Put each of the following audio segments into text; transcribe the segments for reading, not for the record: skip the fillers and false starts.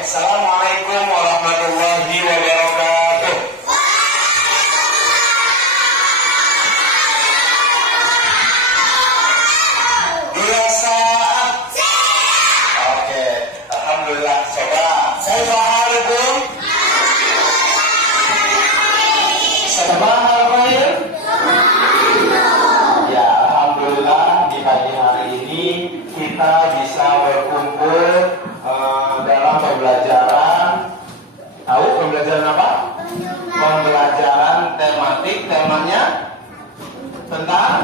Assalamualaikum warahmatullahi wabarakatuh. Dua saat. Oke, alhamdulillah. Coba. Assalamualaikum. Sabahal. Ya, alhamdulillah di pagi hari ini kita bisa berkumpul dalam pembelajaran. Tahu pembelajaran apa? Pembelajaran tematik. Temanya tentang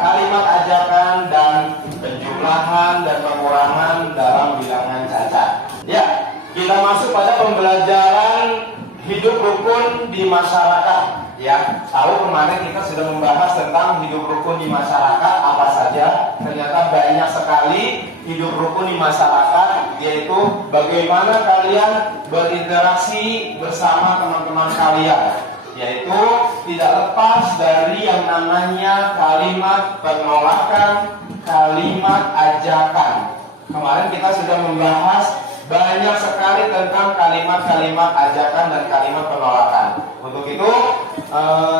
kalimat ajakan dan penjumlahan dan pengurangan dalam bilangan cacat. Ya, kita masuk pada pembelajaran hidup rukun di masyarakat. Ya, tahu kemarin kita sudah membahas tentang hidup rukun di masyarakat apa saja. Ternyata banyak sekali hidup rukun di masyarakat, yaitu bagaimana kalian berinteraksi bersama teman-teman kalian, yaitu tidak lepas dari yang namanya kalimat penolakan, kalimat ajakan. Kemarin kita sudah membahas banyak sekali tentang kalimat-kalimat ajakan dan kalimat penolakan. Untuk itu,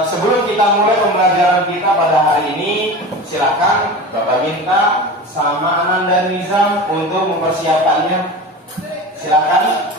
sebelum kita mulai pembelajaran kita pada hari ini, silakan Bapak minta sama Anan dan Nizam untuk mempersiapkannya. Silakan.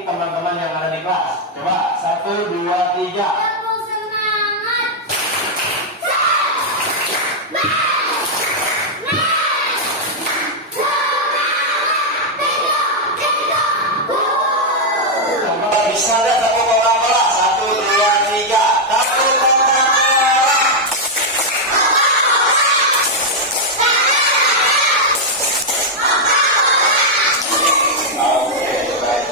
Teman-teman yang ada di kelas, coba 1, 2, 3. Tepuk semangat. Coba bisa nggak tepuk Coca-Cola? 1, 2, 3. Tepuk Coca-Cola. Oke, baik.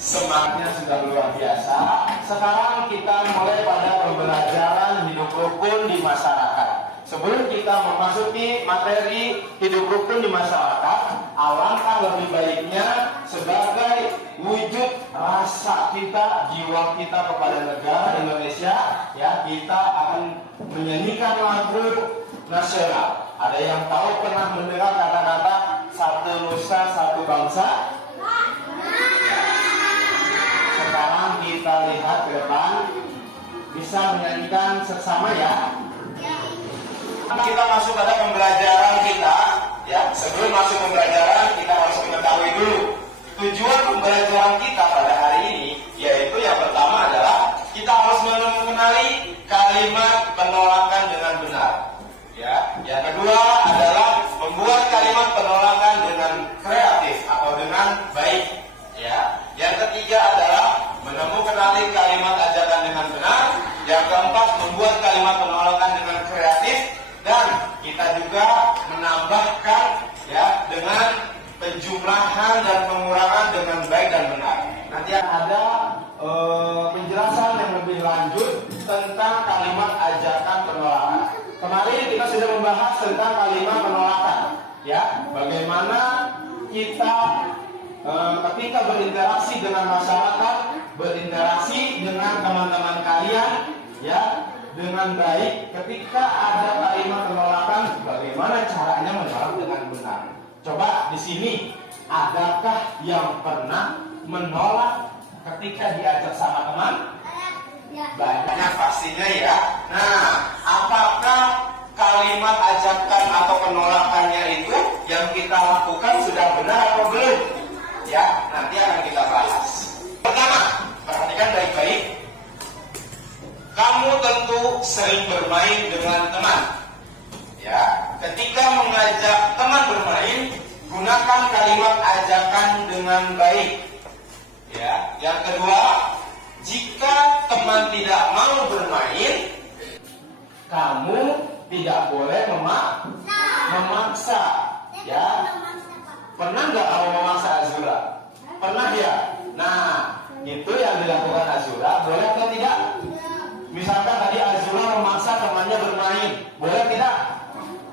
Semangatnya sudah luar biasa. Sekarang kita mulai pada pembelajaran hidup rukun di masyarakat. Sebelum kita memasuki materi hidup rukun di masyarakat, alangkah lebih baiknya sebagai wujud rasa kita, jiwa kita kepada negara Indonesia, ya, kita akan menyanyikan lagu nasional. Ada yang tahu pernah mendengar kata-kata satu nusa satu bangsa? Sekarang kita lihat ke depan, bisa menyanyikan sesama ya. Kita masuk pada pembelajaran kita, ya. Sebelum masuk pembelajaran, kita harus mengetahui dulu tujuan pembelajaran kita pada hari ini, yaitu yang pertama adalah kita harus mengenali kalimat penolakan dengan benar, ya. Yang kedua adalah membuat kalimat penolakan dengan kreatif atau dengan baik, ya. Yang ketiga adalah menemukan kalimat ajakan dengan benar. Yang keempat, membuat kalimat penolakan dengan kreatif. Dan kita juga menambahkan, ya, dengan penjumlahan dan pengurangan dengan baik dan benar. Nanti ada penjelasan yang lebih lanjut tentang kalimat ajakan penolakan. Kemarin kita sudah membahas tentang kalimat penolakan, ya, bagaimana kita ketika berinteraksi dengan masyarakat, berinteraksi dengan teman-teman kalian, ya, dengan baik. Ketika ada kalimat penolakan, bagaimana caranya menolak dengan benar? Coba di sini, adakah yang pernah menolak ketika diajak sama teman? Banyak pastinya ya. Nah, apakah kalimat ajakan atau penolakannya itu yang kita lakukan sudah benar atau belum? Ya, nanti akan kita bahas. Pertama, perhatikan baik-baik. Kamu tentu sering bermain dengan teman. Ya, ketika mengajak teman bermain, gunakan kalimat ajakan dengan baik. Ya, yang kedua, jika teman tidak mau bermain, kamu tidak boleh memaksa. Ya, pernah nggak kamu memaksa Azura? Pernah ya? Nah, itu yang dilakukan Azura, boleh atau tidak? Misalkan tadi Azura memaksa temannya bermain, boleh tidak?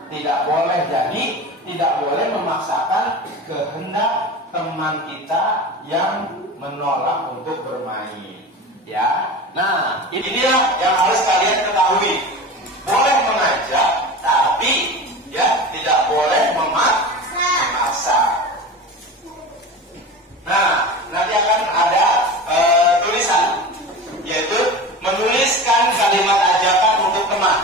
Tidak boleh. Jadi tidak boleh memaksakan kehendak teman kita yang menolak untuk bermain. Ya, nah inilah yang harus kalian ketahui. Boleh mengajak, tapi ya tidak boleh memaksa. Nah, nanti akan ada tulisan, yaitu menuliskan kalimat ajakan untuk teman.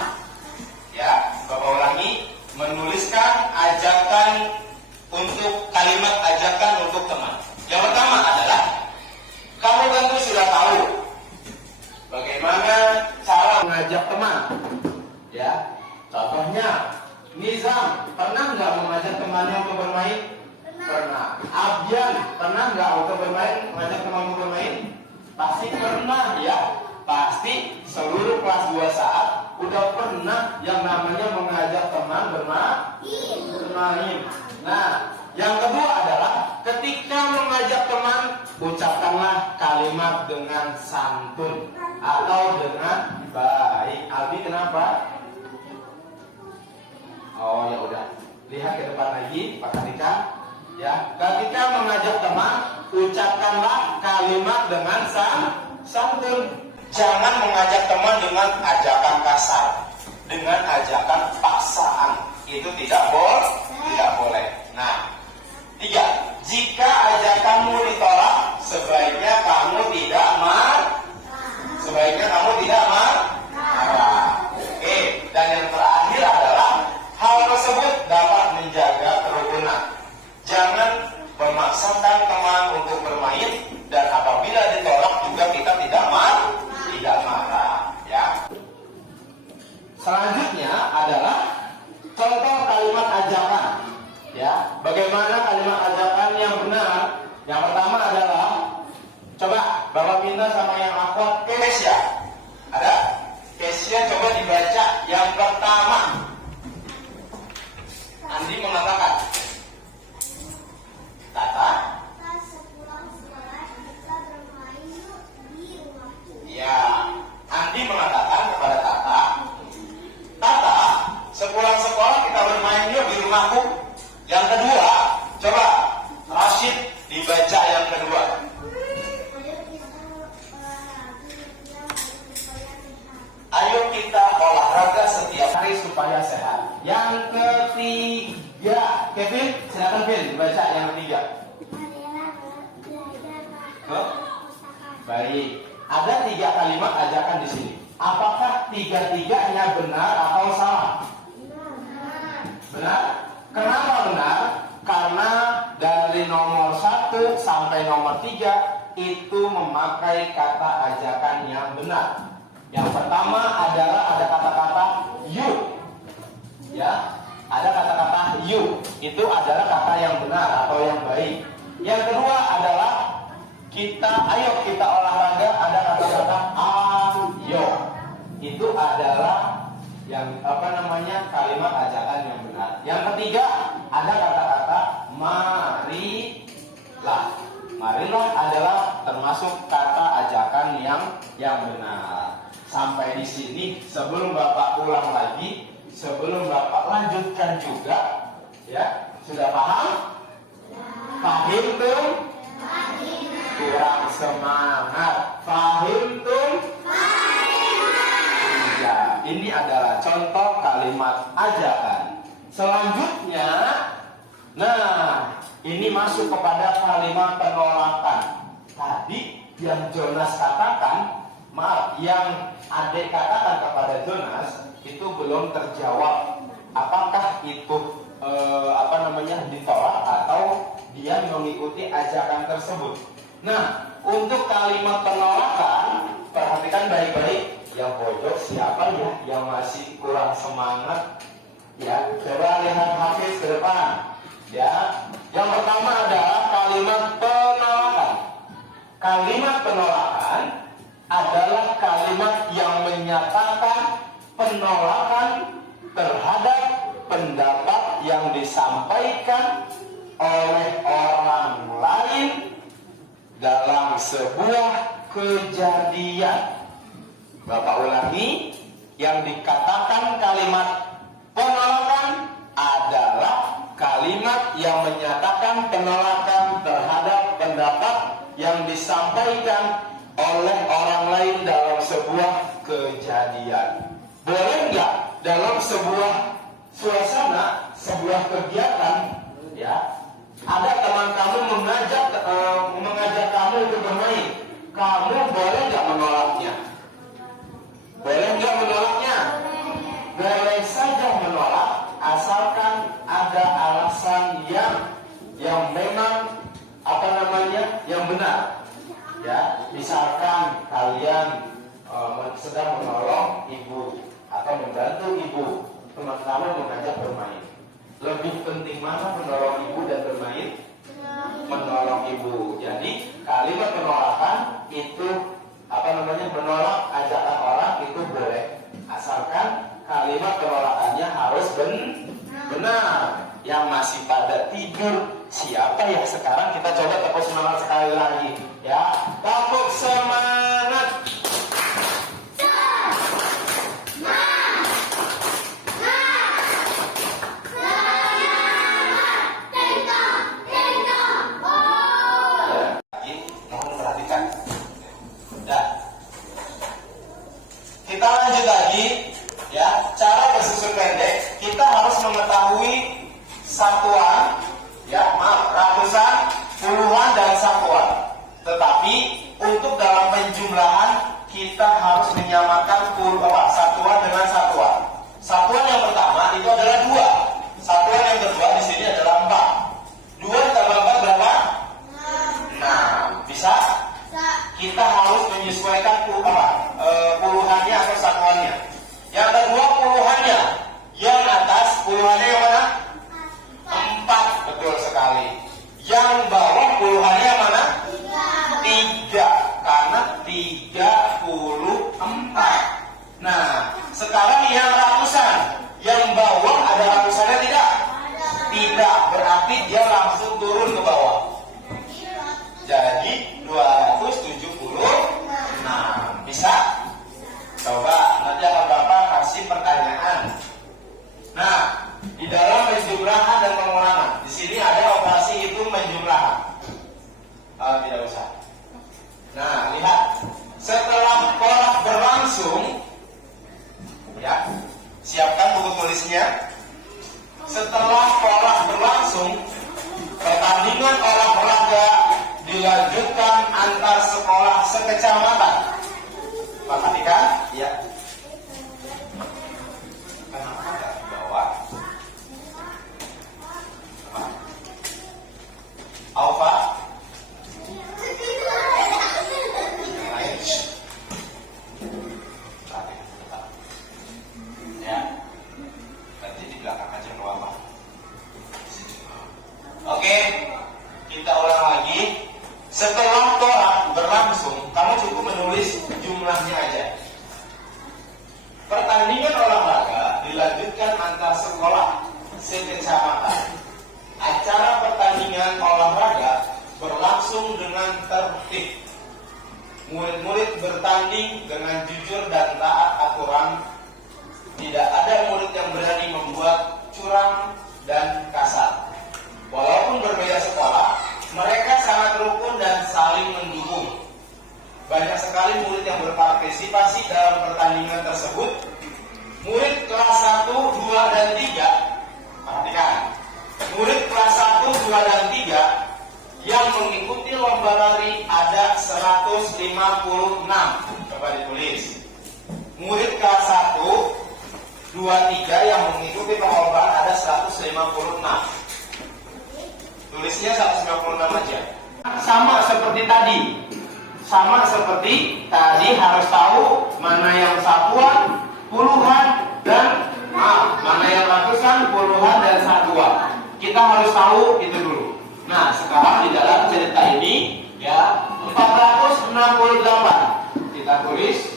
Ya, Bapak ulangi, menuliskan ajakan untuk kalimat ajakan untuk teman. Yang pertama adalah, kamu tentu sudah tahu bagaimana cara mengajak teman. Ya, contohnya, Nizam pernah nggak mengajak temannya untuk bermain? Pernah. Abdian pernah nggak untuk bermain, mengajak teman untuk bermain? Pasti pernah ya. Pasti seluruh kelas 2 saat udah pernah yang namanya mengajak teman bermain. Nah, yang kedua adalah ketika mengajak teman, ucapkanlah kalimat dengan santun atau dengan baik. Albi kenapa? Oh ya udah, lihat ke depan lagi, perhatikan. Ya, ketika mengajak teman, ucapkanlah kalimat dengan santun. Jangan mengajak teman dengan ajakan kasar, dengan ajakan paksaan. Itu tidak boleh. Nah, 3. Jika ajakanmu ditolak, sebaiknya kamu tidak marah. Oke, dan yang terakhir adalah hal tersebut dapat menjaga kerukunan. Jangan memaksakan teman untuk bermain, dan apabila ditolak juga kita tidak marah. Ya. Selanjutnya adalah contoh kalimat ajakan. Ya, bagaimana kalimat ajakan yang benar? Yang pertama adalah, coba Bapak minta sama yang akhwat, Kesia. Ada? Kesia coba dibaca yang pertama. Andi mengatakan, Tata, sepulang sekolah kita bermain yuk di rumahku. ya, Andi mengatakan kepada Tata, Tata, sepulang sekolah kita bermain yuk di rumahku. Yang kedua, coba Rashid dibaca yang kedua. Ayo kita olahraga setiap hari supaya sehat. Yang ketiga, Kevin, silakan Kevin dibaca yang ketiga. Baik, ada 3 kalimat ajakan di sini. Apakah 3-tiganya benar atau salah? Benar. Kenapa benar? Karena dari nomor 1 sampai nomor 3 itu memakai kata ajakan yang benar. Yang pertama adalah ada kata-kata you. Ya, ada kata-kata you. Itu adalah kata yang benar atau yang baik. Yang kedua adalah ayo kita olahraga, ada kata-kata ayo. Itu adalah yang kalimat ajakan yang benar. Yang ketiga ada kata-kata marilah. Marilah adalah termasuk kata ajakan yang benar. Sampai di sini, sebelum Bapak ulang lagi, sebelum Bapak lanjutkan juga, ya, sudah paham? Fahimtum? Kurang semangat. Fahimtum? Ya, ini adalah contoh kalimat ajakan. Selanjutnya, nah, ini masuk kepada kalimat penolakan. Tadi yang Jonas katakan, maaf, yang adik katakan kepada Jonas itu belum terjawab. Apakah itu ditolak atau dia mengikuti ajakan tersebut? Nah, untuk kalimat penolakan, perhatikan baik-baik. Yang pojok siapa ya yang masih kurang semangat? Ya, coba lihat Hafiz ke depan. Ya, yang pertama adalah kalimat penolakan. Kalimat penolakan adalah kalimat yang menyatakan penolakan terhadap pendapat yang disampaikan oleh orang lain dalam sebuah kejadian. Bapak ulangi, yang dikatakan kalimat penolakan adalah kalimat yang menyatakan penolakan terhadap pendapat yang disampaikan oleh orang lain dalam sebuah kejadian. Boleh nggak dalam sebuah suasana, sebuah kegiatan, ya, ada teman kamu mengajak kamu untuk bermain, kamu boleh nggak menolaknya? Boleh nggak menolaknya? Boleh saja menolak, asalkan ada alasan yang memang yang benar. Ya, misalkan kalian sedang menolong ibu atau membantu ibu, teman kamu mengajak bermain. Lebih penting mana menolong ibu dan bermain? Menolong ibu. Jadi kalimat penolakan itu menolak ajakan orang itu boleh, asalkan kalimat penolakannya harus benar. Yang masih pada tidur, siapa ya sekarang? Kita coba tepuk semangat sekali lagi, ya. Tepuk semangat. Kita lanjut lagi, ya. Cara bersusun pendek, kita harus mengetahui satuan, ya, ratusan, puluhan, dan satuan. Tetapi untuk dalam penjumlahan kita harus menyamakan satuan dengan satuan. Satuan yang pertama itu adalah 2. Satuan yang kedua di sini adalah 4. 2 tambah 4 berapa? 6. Bisa? Kita harus menyesuaikan puluhannya atau satuannya. Yang kedua puluhannya. Yang atas puluhannya yang mana? 4. Betul sekali. Yang bawah puluhannya yang mana? 3. Karena 34. Nah, sekarang yang ratusan. Yang bawah ada ratusannya tidak? Tidak. Berarti dia langsung turun ke bawah. Jadi 276. Bisa? Coba nanti akan Bapak kasih pertanyaan. Nah, di dalam penjumlahan dan pengurangan, di sini ada operasi hitung penjumlahan. Tidak usah. Nah, lihat. Setelah pola berlangsung, ya, siapkan buku tulisnya. Setelah pola berlangsung, pertandingan olahraga dilanjutkan antar sekolah sekecamatan. Perhatikan, ya. Kenapa nggak dibawa? Alfa? Ya. Nanti di belakang aja ke Bapak. Oke, kita ulang lagi. Setelah tolak berlangsung, kamu cukup menulis jumlahnya aja. Pertandingan olahraga dilanjutkan antar sekolah sekecamatan. Acara pertandingan olahraga berlangsung dengan tertib. Murid-murid bertanding dengan jujur dan taat aturan. Tidak ada murid yang berani membuat curang dan kasar. Walaupun berbeda sekolah, lomba lari ada 156. Coba ditulis. Murid kelas 1, 2, 3 yang mengikuti perlombaan ada 156. Tulisnya 156 aja. Sama seperti tadi. Harus tahu mana yang satuan, puluhan, dan mana yang ratusan, puluhan, dan satuan. Kita harus tahu itu dulu. Nah, sekarang di dalam cerita ini ya 468. Kita tulis.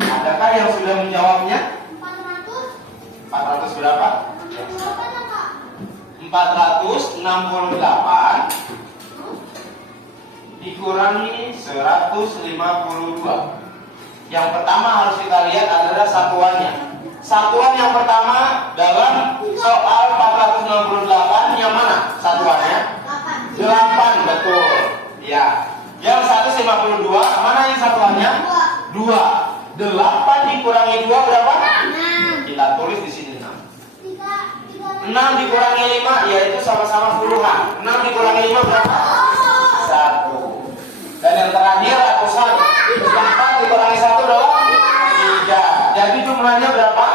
Adakah yang sudah menjawabnya? 400 berapa? 468 dikurangi 152. Yang pertama harus kita lihat adalah satuannya. Satuan yang pertama dalam soal 468 yang mana satuannya? 8, betul. Ya. Yang 152 mana yang satuannya? 2. 8 dikurangi 2 berapa? 6. Kita tulis di sini 6. 6 dikurangi 5 yaitu sama-sama puluhan. 6 dikurangi 5 berapa? 1. Dan yang terakhir ratusan. 4 dikurangi 1 berapa? 3. Jadi jumlahnya berapa?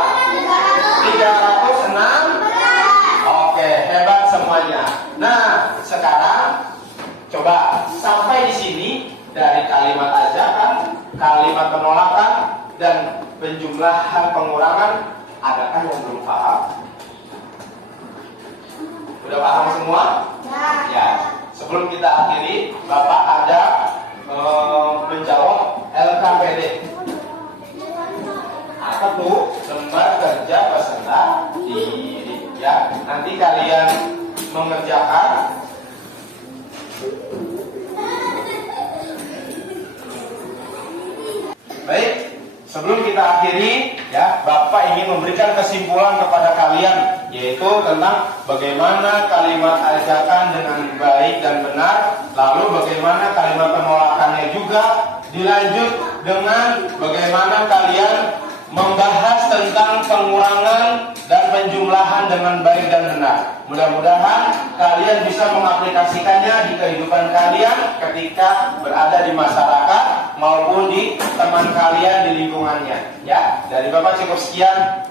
306. Oke, hebat semuanya. Nah, sekarang coba sampai di sini dari kalimat ajakan, kalimat penolakan, dan penjumlahan pengurangan. Adakah yang belum paham? Udah paham semua? Ya. Sebelum kita akhiri, Bapak ada menjawab LKPD. Apa tuh? Lembar kerja peserta didik. Ya, nanti kalian mengerjakan. Baik, sebelum kita akhiri, ya, Bapak ingin memberikan kesimpulan kepada kalian, yaitu tentang bagaimana kalimat ajakan dengan baik dan benar, lalu bagaimana kalimat penolakannya juga, dilanjut dengan bagaimana kalian membahas tentang pengurangan dan penjumlahan dengan baik dan benar. Mudah-mudahan kalian bisa mengaplikasikannya di kehidupan kalian ketika berada di masyarakat maupun di teman kalian di lingkungannya. Ya, dari Bapak cukup sekian.